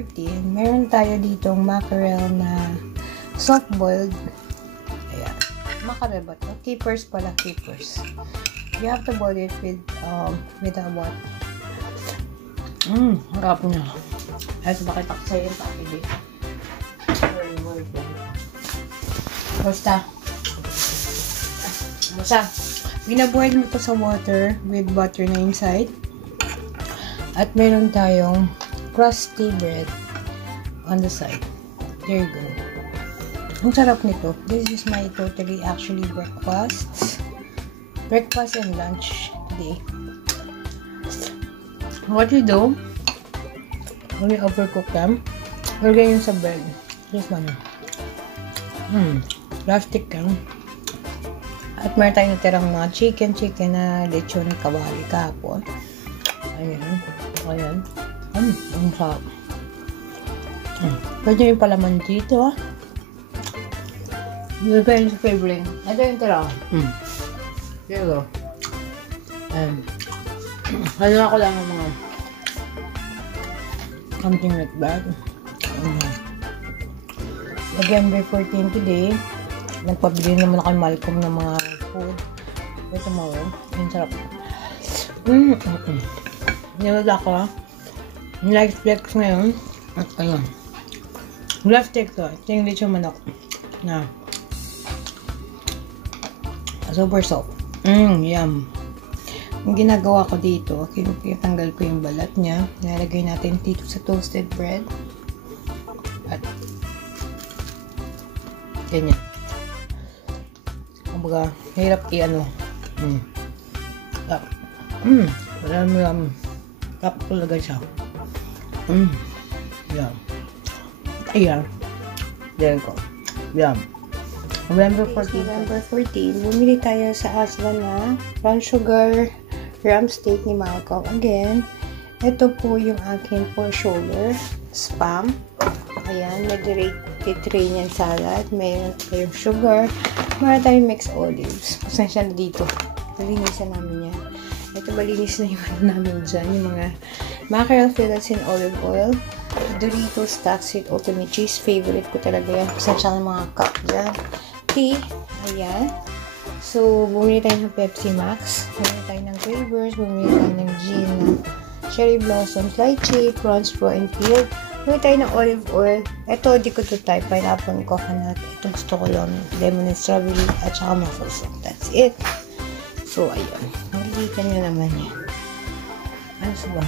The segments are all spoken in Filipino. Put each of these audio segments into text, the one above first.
14. Meron tayo ditong mackerel na soft-boiled. Ayan. Mackerel ba ito? Keepers pala, keepers. You have to boil it with a what? Harap niya. Ay, bakit ako sa'yo yung packaging? Basta. Binaboil mo ito sa water with butter na inside. At meron tayong crusty bread on the side. There you go. Ang sarap nito. This is my totally actually breakfast and lunch today. What you do, when you overcook them, lagay yun sa bread. Just one. Plastic yan. At meron tayong natirang mga chicken na lechon kawali kahapon. Ayan. Ang sarap. Pwede yung palaman dito. Depende sa flavoring. Ito yung tira. There you go. Halo ako lang ng mga something like that. November 14 today. Nagpabili naman ako ng Malcolm ng mga food for tomorrow. Yung sarap. Nilad ako. Like flex ngayon. At ayun. Left take to. Ito yung lechon manok. Na. Super soft. Yum. Ang ginagawa ko dito, kinatanggal ko yung balat niya. Nilalagay natin dito sa toasted bread. At ganyan. Kumbaga, hirap i-ano. Marami. Tap talaga siya. Yum. Ayan. There ko. Yum. November 14, bumili tayo sa Aslan na brown sugar ram steak ni Malcolm. Again, ito po yung aking pork shoulder, spam. Ayan, Mediterranean salad. Mayroon tayong sugar. Mayroon tayong mixed olives. Pasensya na dito. Balinisan namin yan. Ito, balinis na yung namin dyan. Yung mga mackerel fillets in olive oil. Doritos stacks with ultimate cheese. Favorite ko talaga yan. Pasensya na mga cup dyan. Tea. Ayan. So, bumili tayo ng Pepsi Max. Bumili tayo ng Cravers. Bumili tayo ng gin na Cherry Blossoms, lychee, prawns, raw and peeled. Bumili tayo ng olive oil. Ito, di ko to type. Pineapple, coconut. Ito, gusto ko lang. Lemon and strawberry. At saka mussels. That's it. So, ayun. Nakikita nyo naman yan. Ano ba?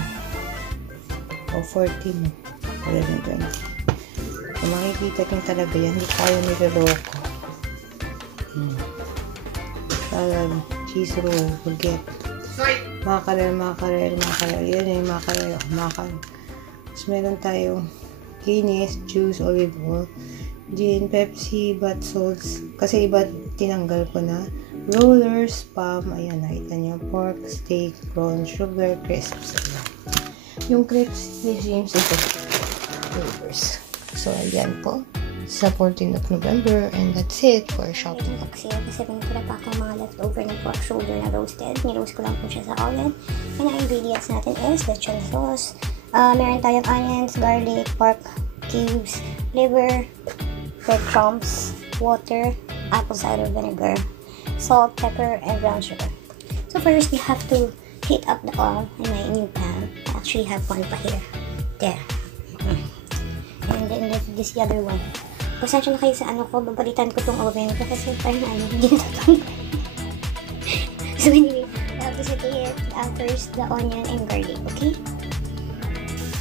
O, 14. 11, 20. Kung makikita nyo talaga yan, hindi tayo niloloko. Salad, cheese roll, forget. Mackerel. Yan yung mackerel. Tapos meron tayong Guinness, juice, olive oil, gin, Pepsi, bath salts. Kasi iba tinanggal ko na. Rollers, spam. Ayan, nakita nyo. Pork, steak, prawn, sugar, crisps. Yung crisps ni James, ito. Flavors. So, ayan po. Sa 14th of November, and that's it for shopping. Kasi pinipila pa akong mga leftover ng pork shoulder na roasted. Niroast ko lang po siya sa oven. And ang ingredients natin is lechon sauce. Meron tayong onions, garlic, pork cubes, liver, breadcrumbs, water, apple cider vinegar, salt, pepper, and brown sugar. So first, we have to heat up the oil in my new pan. I actually have one pa here. There. And then this the other one. Pasensya na kayo sa ano ko, babalitan ko tong oven ko kasi parang hindi na tatanggal. So anyway, I have to saute it first the onion and garlic, okay?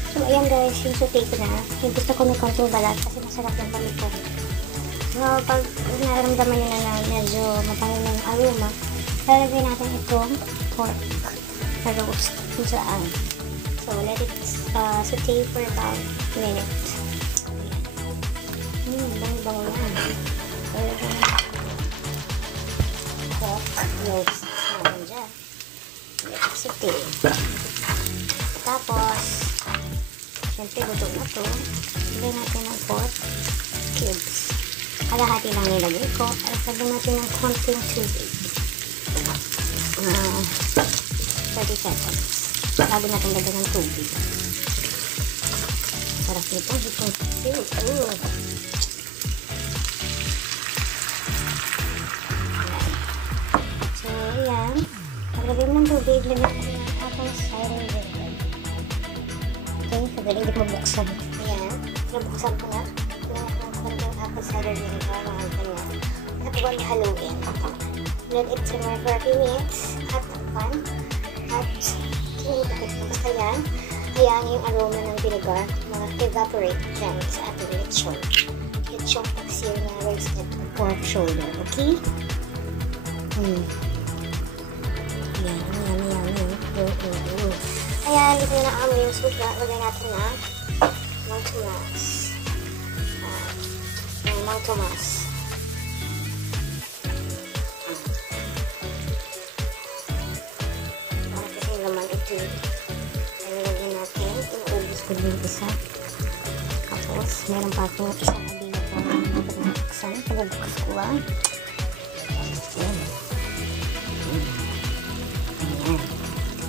So ayan guys, yung saute ko na. Yung gusto ko may konting balat kasi masarap yung palito. So pag naramdaman nyo na medyo mapangin yung aroma, lalagay natin itong pork na roast kung saan. So let it saute for about a minute. Bango yan. Pork roast naman dyan. Saute. Tapos, syempre gusto na to. Lagay natin ng pork cubes. Kalahati lang nilagay ko. At lagay natin ng konting tubig. 30 seconds. Bago natin lagay ng tubig. So, Sarap nito. Itong cute. So, ayan. Paglagay mo ng tubig, lagyan ko ng apple cider vinegar. Okay, kagaling di mabuksan. Ayan. Nabuksan ko na. Lagyan ko ng apple cider vinegar. Mahal ka niya. At huwag haluin. Let it simmer for a few minutes. At takpan. At kinitapit mo. Basta yan. Hayaan yung aroma ng vinegar na evaporate dyan sa ating lechon. Lechon paksiw na roasted pork shoulder. Okay? Ayan. Ayan, dito na ang yung suka. Lagay natin na Mang Tomas. Mang Tomas. Kasi naman ito. Lagyan natin. Inuubos ko din isa. Tapos, meron pa akong isang abila po. Pagbukas ko lang. Ayan.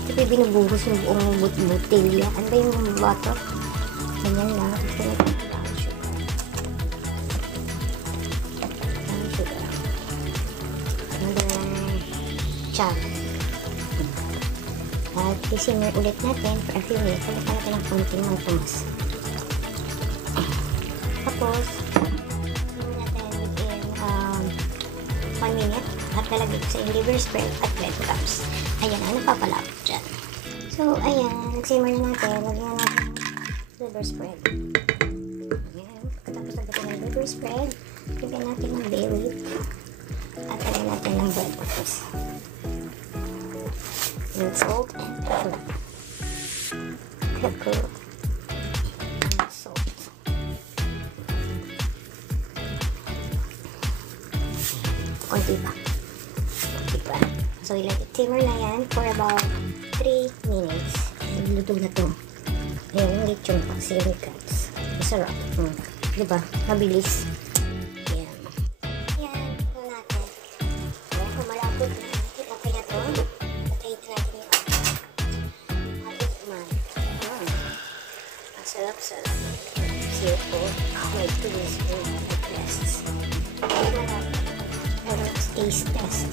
Ito yung binubuhos yung buong botilya. Ano ba yung bottle? Ganyan lang. Ito na yung brown sugar. Brown sugar. Chan. At isimmer ulit natin for a few minutes. Ulit natin ang konting Mang Tomas. Tapos, isimmer natin within 1 minute. At lalagay ko sa liver spread at breadcrumbs. Ayan na, napapalapot dyan. So, ayan, nag-simmer na natin. Lagyan natin ng liver spread. Ayan, pagkatapos natin ng liver spread, lagyan natin ng bay leaf. At lagyan natin ng breadcrumbs. And salt and pepper. Pepper. And salt. Konti pa. So, let it simmer na yan for about 3 minutes. And luto na to. Ayan, yung lechon paksiw ni Cats. Masarap. Diba? Mabilis. Ayan. Ayan. Ito natin. So, kung malapot na, okay na to. Patayin na natin yung ating man. Ang sarap-sarap. Siyo po. May 2 spoon at rests. Ayan na natin. Pero, taste test.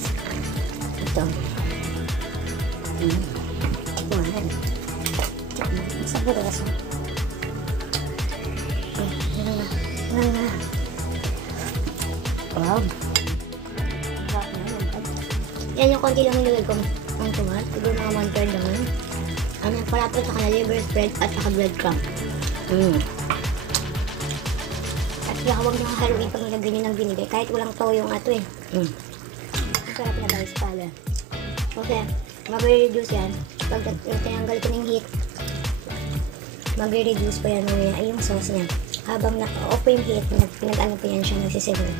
Ito. Tikman. Sabi ko kasi. Wow. Yan yung konti lang nilagay ko ang tumat. Siguro mga 1/3 lang yun. Ano, palapot sa kanila liver spread at saka breadcrumb. At huwag nyo haluin pag nilagay nyo ng vinegar. Kahit walang toyo yung ato eh. Sarap na guys pala. Okay, mag-reduce yan. Pag tinanggal ko ng heat, mag-reduce pa yan ay yung sauce niya. Habang naka-off yung heat, pinag-ano pa yan siya, nagsisimmer.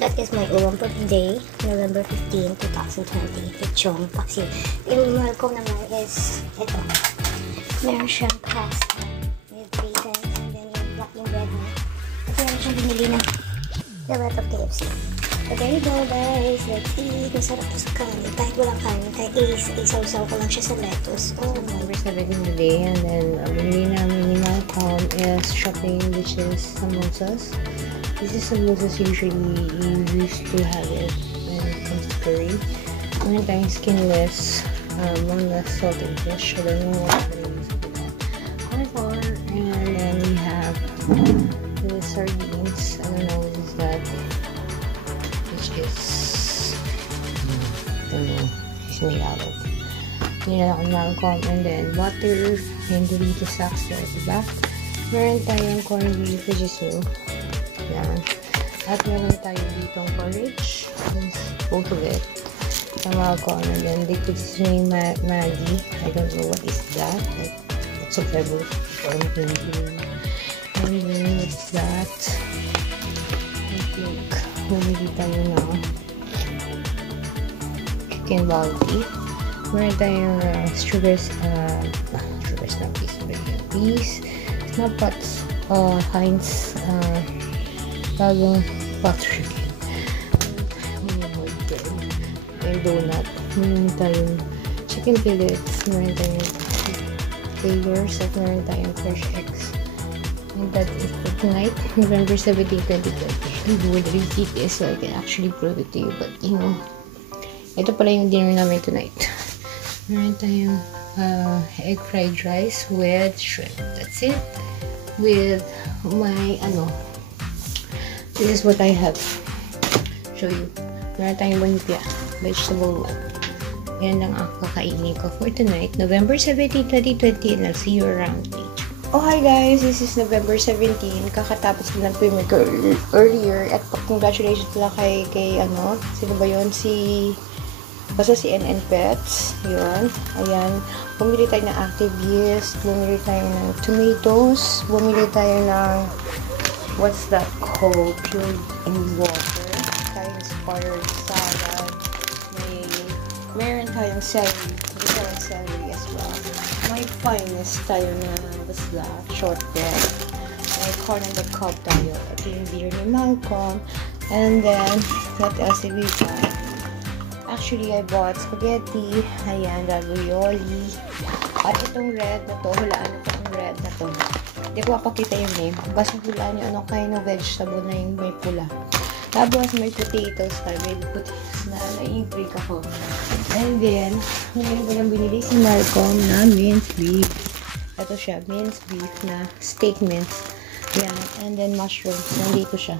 That is my ulam for today, November 15, 2020. Lechon paksiw. Yung mahal ko naman is ito. Meron siyang pasta with raisins and then yung bread na. At meron siyang binili na the rest of KFC. So there you go guys, let's eat. Masarap to sa kanin. Kahit walang kanin, kahit isaw-saw ko lang siya sa lettuce. Oh my. Number 7 in the day, and then binili namin ni Malcolm is shopping, which is samosas. This is samosas usually you used to have it when it comes to curry. Meron tayong skinless, one less salted fish. I don't know what it is for that. Cauliflower, and then we have the sardines. I don't know what is that. Is I don't know, it's made out of. Yun na akong Malcolm, and then water and Dorito sacks there at the back. Meron tayong corned beef, which is new. Yan. At meron tayong ditong porridge. Both of it. Sa Malcolm, and then liquid seasoning Maggi. I don't know what is that. Like, lots of flavors. And then what's that? I think bumili tayo ng chicken bounty. Meron tayong sugar snap peas, snap pots, Heinz, bagong butter chicken. May donut. Meron tayong chicken fillets. Meron tayong flavors at meron tayong fresh eggs. And that is for tonight, November 17, 2020. I would repeat this so I can actually prove it to you. But, you know, ito pala yung dinner namin tonight. Meron tayong egg fried rice with shrimp. That's it. With my, this is what I have. Show you. Meron tayong bonipia. Vegetable roll. Yan lang ang kakainin ko for tonight, November 17, 2020. And I'll see you around later. Oh, hi guys! This is November 17. Kakatapos ko ng premiere ko earlier. At congratulations pala kay sino ba yun? Basta si NN Pets. Yun. Ayan. Bumili tayo ng active yeast. Bumili tayo ng tomatoes. Bumili tayo ng what's that called? Pure in water. Tayong inspired salad. Meron tayong celery. Meron tayong celery as well. May finest tayo na what's that? Shortbread. May corn on the cob tayo. Ito yung beer ni Malcolm. And then, what else did we buy? Actually, I bought spaghetti. Ayan, ravioli. At itong red na to, hulaan ko ang red na to. Hindi ko papakita yung name. Basta hulaan nyo anong kind of vegetable na yung may pula. Tapos, may potatoes tayo. May potatoes na nai-break ako. And then, ngayon ko lang binili si Malcolm na minced beef. Ito siya, minced beef na steak mince. Ayan. And then, mushrooms. Nandito siya.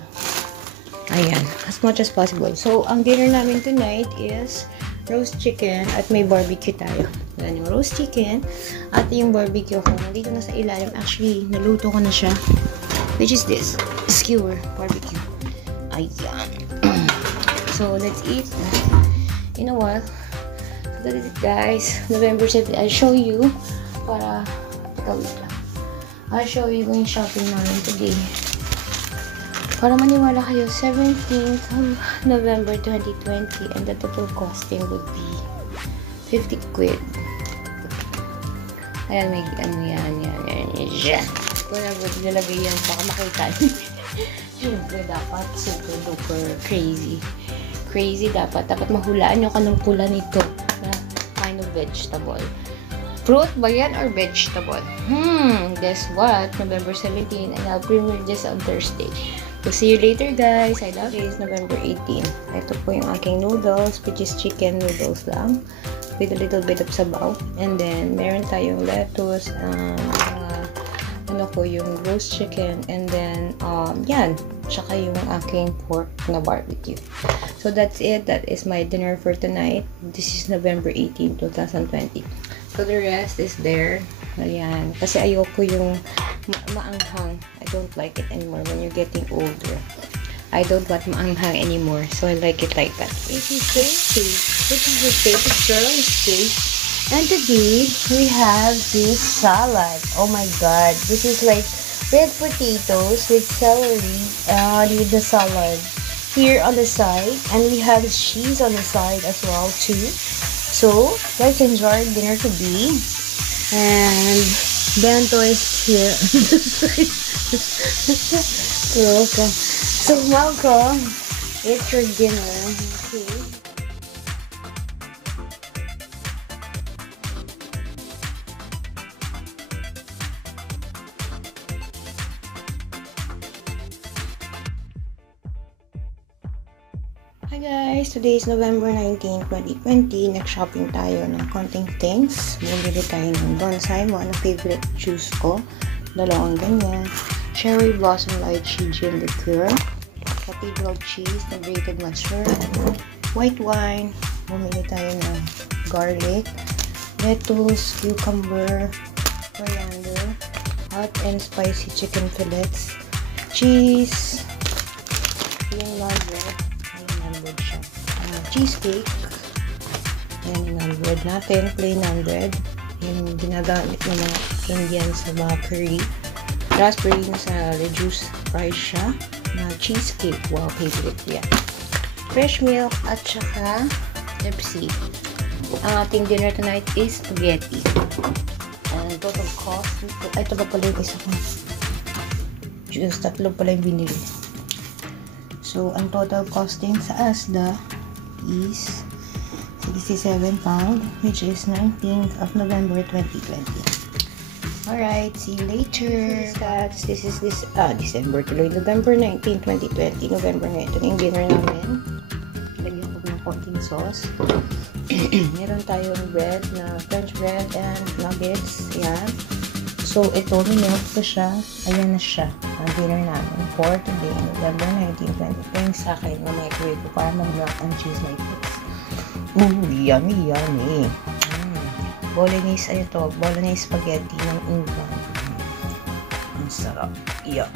Ayan. As much as possible. So, ang dinner namin tonight is roast chicken at may barbecue tayo. Ayan yung roast chicken at yung barbecue ko. Nandito na sa ilalim. Actually, naluto ko na siya. Which is this. Skewer barbecue. Ayan. So, let's eat in a while. So, that is it, guys. November 7. I'll show you para wait lang. I'll show you yung shopping namin today. Para maniwala kayo, 17th of November 2020 and the total costing would be 50 quid. Ayan, may yan. Kung nilagay yan, baka makita niyo. Siyempre, dapat super duper crazy. Crazy dapat. Dapat mahulaan nyo kanong pula nito na kind of vegetable. Fruit ba yan or vegetable? Guess what? November 17 and I'll premiere this on Thursday. So, see you later, guys. I love you. It's November 18. Ito po yung aking noodles, which is chicken noodles lang. With a little bit of sabaw. And then, meron tayong lettuce, yung roast chicken. And then, yan. Tsaka yung aking pork na barbecue. So, that's it. That is my dinner for tonight. This is November 18, 2020. So, the rest is there. Ayan. Kasi ayoko yung maanghang. I don't like it anymore when you're getting older. I don't want maanghang anymore. So, I like it like that. This is Thursday. This is the favorite Thursday. And today, we have this salad. Oh my god. This is like red potatoes with celery and with the salad here on the side. And we have cheese on the side as well too. So, let's enjoy dinner today. And Bento is here on the side. Okay. So, Malcolm, it's your dinner. Okay. Hi guys! Today is November 19, 2020. Nag-shopping tayo ng konting things. Bumili tayo ng Don Simon, ang favorite juice ko. Dalawang ganyan. Cherry Blossom Lychee Gin Liqueur. Cathedral Cheese na grated mushroom. White wine. Bumili tayo ng garlic. Lettuce, cucumber, coriander. Hot and spicy chicken fillets. Cheese. Yung bread. Siya. Cheesecake. Ayan yung bread natin. Plain naan bread. Yung ginagamit ng mga Indian sa mga curry. Raspberry na sa reduced price siya. Na cheesecake. Wow, favorite yan. Fresh milk at saka Pepsi. Ang ating dinner tonight is spaghetti. And total cost. Ito ba pala yung isa ko? Just tatlo pala yung binili. So, ang total costing sa Asda is £67, which is 19th of November 2020. Alright, see you later. This is December tuloy. November 19, 2020. November na ito na yung dinner namin. Lagyan ko ng konting sauce. Meron tayong bread na French bread and nuggets. Yan. So, ito, minilk ko siya. Ayan na siya. Ang dinner namin for today, November 19, 2020. Sa akin, na microwave ko para mag-mac and cheese like this. Ooh, yummy, yummy. Bolognese, ito, bolognese spaghetti ng England. Ang sarap. Yeah.